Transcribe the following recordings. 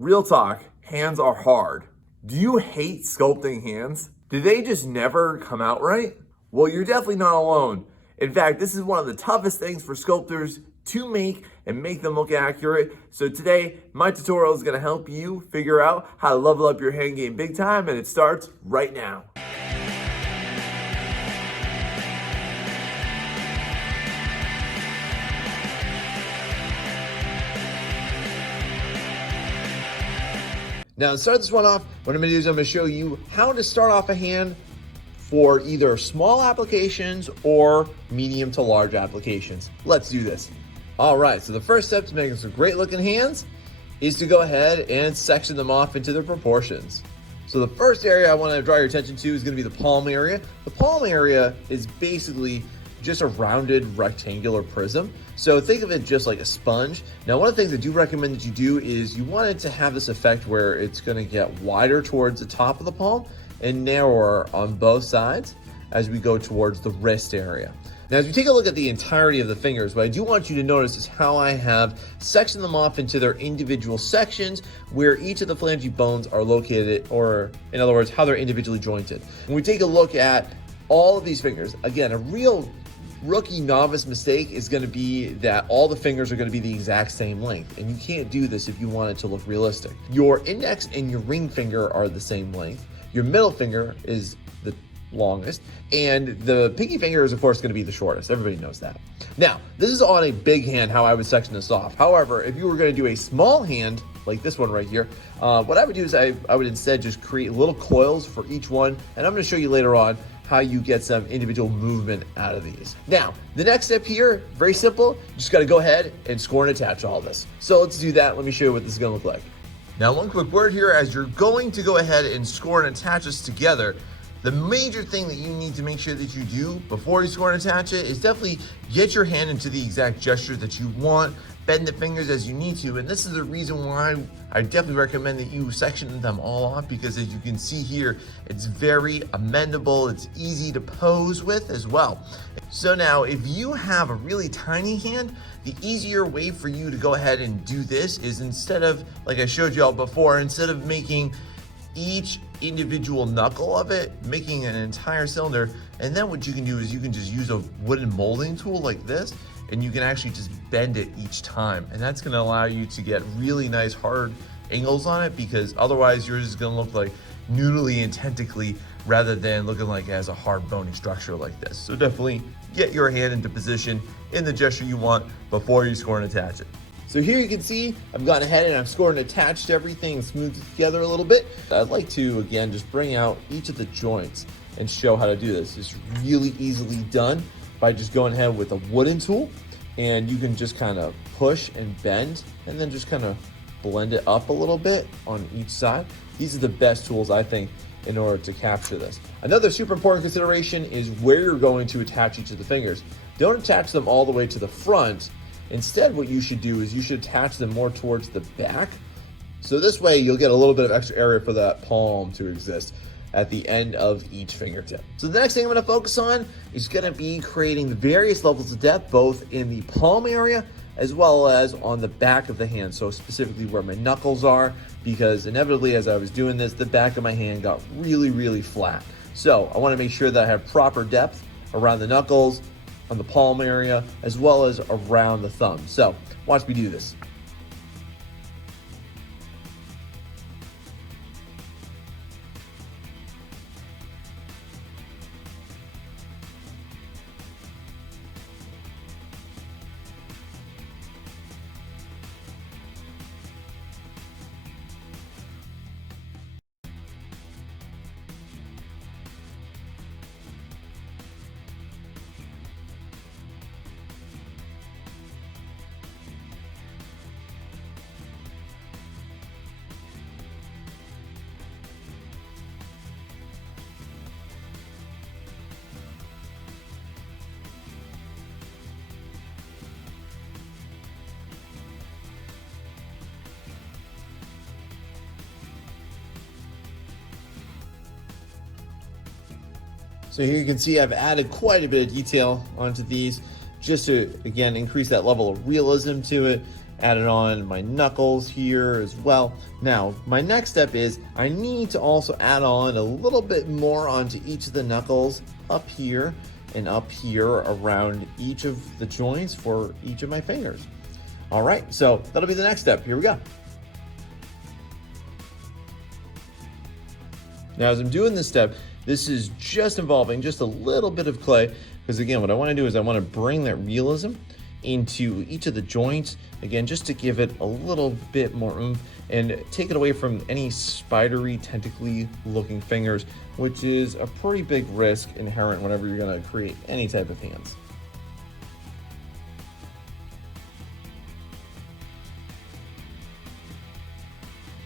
Real talk, hands are hard. Do you hate sculpting hands? Do they just never come out right? Well, you're definitely not alone. In fact, this is one of the toughest things for sculptors to make and make them look accurate. So today, my tutorial is gonna help you figure out how to level up your hand game big time, and it starts right now. Now, to start this one off, what I'm gonna do is I'm gonna show you how to start off a hand for either small applications or medium to large applications. Let's do this. All right, so the first step to making some great looking hands is to go ahead and section them off into their proportions. So the first area I wanna draw your attention to is gonna be the palm area. The palm area is basically just a rounded rectangular prism. So think of it just like a sponge. Now, one of the things I do recommend that you do is you want it to have this effect where it's gonna get wider towards the top of the palm and narrower on both sides as we go towards the wrist area. Now, as we take a look at the entirety of the fingers, what I do want you to notice is how I have sectioned them off into their individual sections where each of the phalange bones are located, or in other words, how they're individually jointed. When we take a look at all of these fingers, again, a real rookie novice mistake is going to be that all the fingers are going to be the exact same length, and you can't do this if you want it to look realistic. Your index and your ring finger are the same length. Your middle finger is the longest, and the pinky finger is of course going to be the shortest. Everybody knows that. Now, this is on a big hand how I would section this off. However, if you were going to do a small hand like this one right here, what I would do is I would instead just create little coils for each one, and I'm going to show you later on how you get some individual movement out of these. Now, the next step here, very simple. You just gotta go ahead and score and attach all this. So let's do that. Let me show you what this is gonna look like. Now, one quick word here, as you're going to go ahead and score and attach this together, the major thing that you need to make sure that you do before you score and attach it is definitely get your hand into the exact gesture that you want, bend the fingers as you need to, and this is the reason why I definitely recommend that you section them all off, because as you can see here, it's very amendable, it's easy to pose with as well. So now, if you have a really tiny hand, the easier way for you to go ahead and do this is, instead of, like I showed you all before, instead of making each individual knuckle of it, making an entire cylinder, and then what you can do is you can just use a wooden molding tool like this, and you can actually just bend it each time, and that's going to allow you to get really nice hard angles on it, because otherwise yours is going to look like noodly and tentacly rather than looking like it has a hard bony structure like this. So definitely get your hand into position in the gesture you want before you score and attach it. So here you can see I've gone ahead and I've scored and attached everything, smoothed it together a little bit. I'd like to, again, just bring out each of the joints and show how to do this. It's really easily done by just going ahead with a wooden tool, and you can just kind of push and bend and then just kind of blend it up a little bit on each side. These are the best tools, I think, in order to capture this. Another super important consideration is where you're going to attach each of the fingers. Don't attach them all the way to the front. Instead, what you should do is you should attach them more towards the back. So this way you'll get a little bit of extra area for that palm to exist at the end of each fingertip. So the next thing I'm gonna focus on is gonna be creating the various levels of depth, both in the palm area as well as on the back of the hand. So specifically where my knuckles are, because inevitably as I was doing this, the back of my hand got really, really flat. So I wanna make sure that I have proper depth around the knuckles, on the palm area, as well as around the thumb. So watch me do this. So here you can see I've added quite a bit of detail onto these just to, again, increase that level of realism to it, added on my knuckles here as well. Now, my next step is I need to also add on a little bit more onto each of the knuckles up here and up here around each of the joints for each of my fingers. All right, so that'll be the next step. Here we go. Now, as I'm doing this step, this is just involving just a little bit of clay, because again, what I want to do is I want to bring that realism into each of the joints, again, just to give it a little bit more oomph and take it away from any spidery, tentacly looking fingers, which is a pretty big risk inherent whenever you're going to create any type of hands.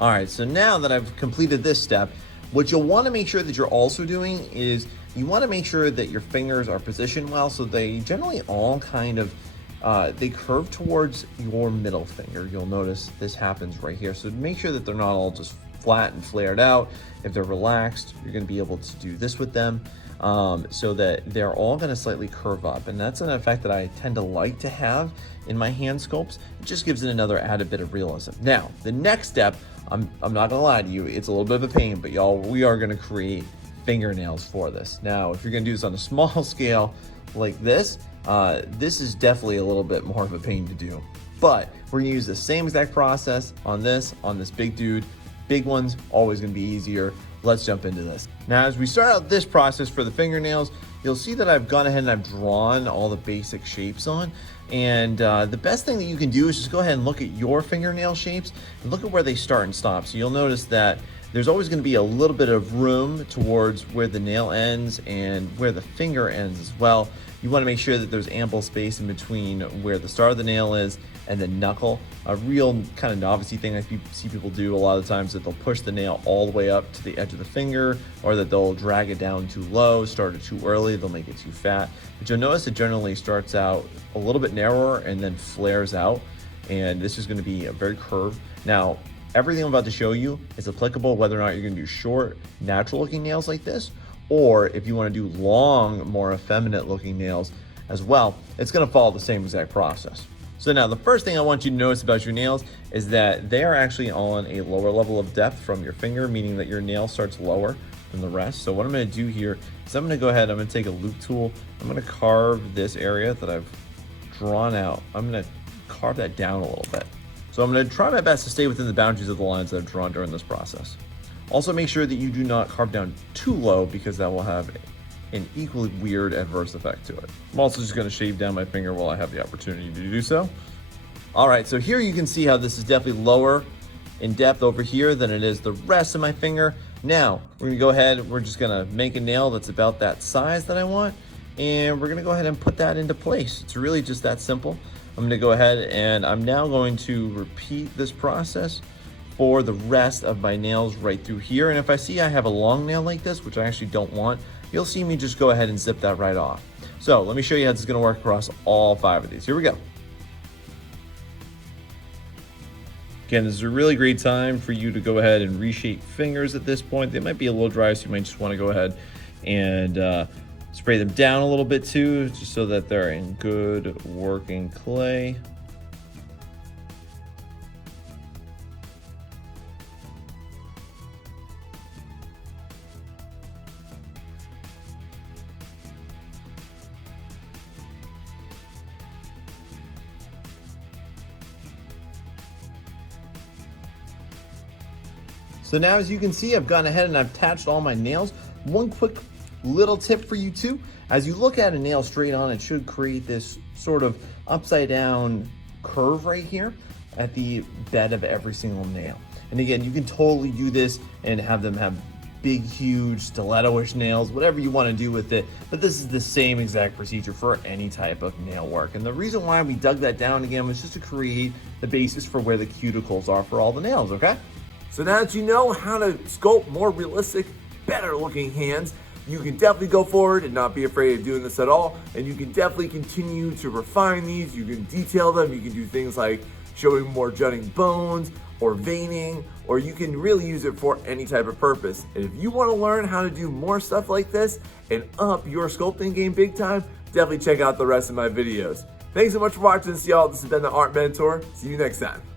All right, so now that I've completed this step, what you'll want to make sure that you're also doing is you want to make sure that your fingers are positioned well, so they generally all kind of they curve towards your middle finger. You'll notice this happens right here. So make sure that they're not all just flat and flared out. If they're relaxed, you're going to be able to do this with them so that they're all going to slightly curve up. And that's an effect that I tend to like to have in my hand sculpts. It just gives it another added bit of realism. Now, the next step, I'm not gonna lie to you, it's a little bit of a pain, but y'all, we are gonna create fingernails for this. Now, if you're gonna do this on a small scale like this, this is definitely a little bit more of a pain to do. But we're gonna use the same exact process on this big dude. Big one's always gonna be easier. Let's jump into this. Now, as we start out this process for the fingernails, you'll see that I've gone ahead and I've drawn all the basic shapes on. And the best thing that you can do is just go ahead and look at your fingernail shapes and look at where they start and stop. So you'll notice that there's always going to be a little bit of room towards where the nail ends and where the finger ends as well. You want to make sure that there's ample space in between where the start of the nail is and the knuckle. A real kind of novice-y thing I see people do a lot of times, that they'll push the nail all the way up to the edge of the finger, or that they'll drag it down too low, start it too early, they'll make it too fat. But you'll notice it generally starts out a little bit narrower and then flares out, and this is going to be a very curved. Now, everything I'm about to show you is applicable whether or not you're going to do short, natural-looking nails like this, or if you want to do long, more effeminate-looking nails as well. It's going to follow the same exact process. So now the first thing I want you to notice about your nails is that they are actually on a lower level of depth from your finger, meaning that your nail starts lower than the rest. So what I'm going to do here is I'm going to go ahead, I'm going to take a loop tool, I'm going to carve this area that I've drawn out. I'm going to carve that down a little bit. So I'm going to try my best to stay within the boundaries of the lines that I've drawn during this process. Also make sure that you do not carve down too low, because that will have an equally weird adverse effect to it. I'm also just going to shave down my finger while I have the opportunity to do so. All right, so here you can see how this is definitely lower in depth over here than it is the rest of my finger. Now, we're going to go ahead, we're just going to make a nail that's about that size that I want, and we're going to go ahead and put that into place. It's really just that simple. I'm going to go ahead and I'm now going to repeat this process for the rest of my nails right through here. And if I see I have a long nail like this, which I actually don't want, you'll see me just go ahead and zip that right off. So let me show you how this is going to work across all 5 of these. Here we go. Again, this is a really great time for you to go ahead and reshape fingers at this point. They might be a little dry, so you might just want to go ahead and spray them down a little bit too, just so that they're in good working clay. So now, as you can see, I've gone ahead and I've attached all my nails. One quick little tip for you too, as you look at a nail straight on, it should create this sort of upside down curve right here at the bed of every single nail. And again, you can totally do this and have them have big, huge, stiletto-ish nails, whatever you want to do with it. But this is the same exact procedure for any type of nail work. And the reason why we dug that down again was just to create the basis for where the cuticles are for all the nails, okay? So now that you know how to sculpt more realistic, better looking hands, you can definitely go forward and not be afraid of doing this at all. And you can definitely continue to refine these. You can detail them. You can do things like showing more jutting bones or veining, or you can really use it for any type of purpose. And if you want to learn how to do more stuff like this and up your sculpting game big time, definitely check out the rest of my videos. Thanks so much for watching this, y'all. This has been the Art Mentor. See you next time.